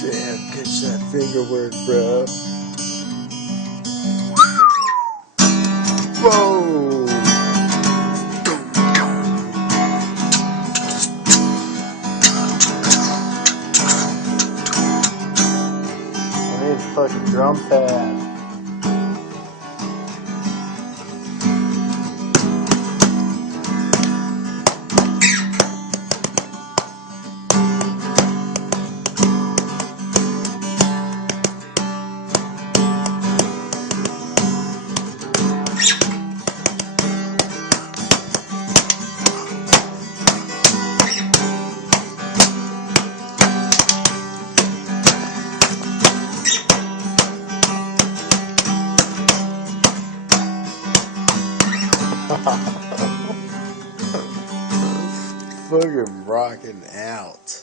Damn, catch that finger word, bro. Whoa! I need a fucking drum pad. Fucking rocking out.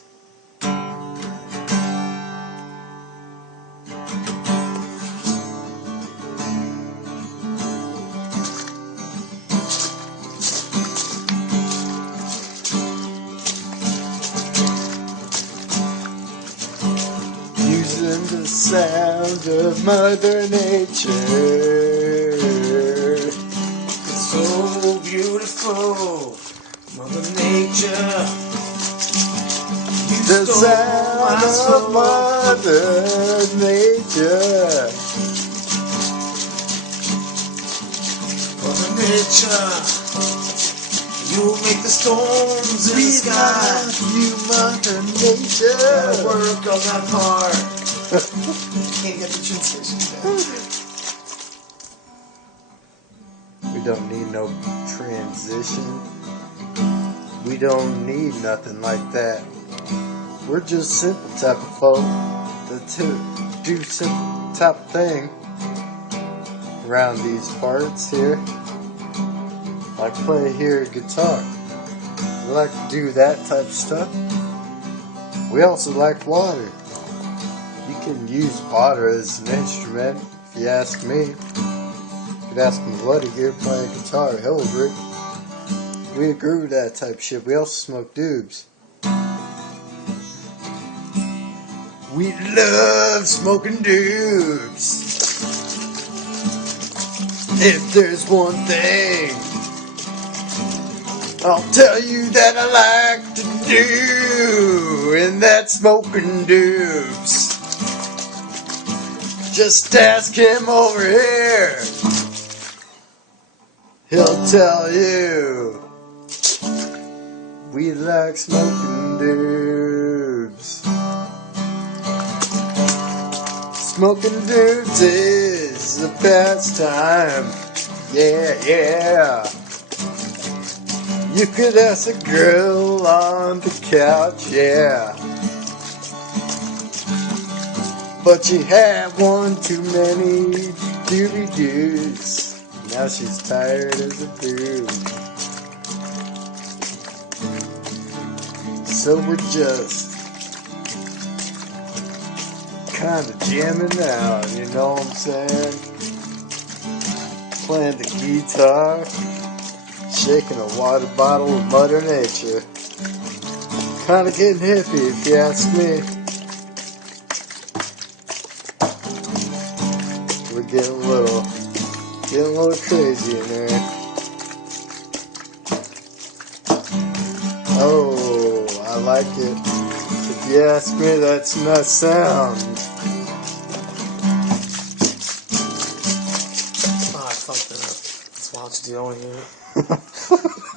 Using the sound of Mother Nature. It's so beautiful, Mother Nature. You The stole sound my of soul. Mother Nature. Mother Nature. You make the storms in the We sky. love you, Mother Nature. Gotta work on that part. Can't get the transition down. We don't need no transition. We don't need nothing like that. We're just simple type of folk that do simple type of thing around these parts here. Like play here guitar. We like to do that type of stuff. We also like water. You can use water as an instrument, if you ask me. You could ask my buddy here playing guitar, Hildrick. We agree with that type of shit. We also smoke doobs. We love smoking doobs. If there's one thing I'll tell you that I like to do, and that's smoking doobs. Just ask him over here. He'll tell you. We like smoking doobs. Smoking doobs is a pastime. Yeah, yeah. You could ask a girl on the couch, yeah. But she had one too many doobie doos. Now she's tired as a dude. So we're just kinda jamming out, you know what I'm saying? Playing the guitar, shaking a water bottle with Mother Nature. Kinda getting hippie if you ask me. We're getting a little crazy in there. Oh, I like it. If you ask me, that's not sound. Oh, I fucked it up. That's why I was doing it.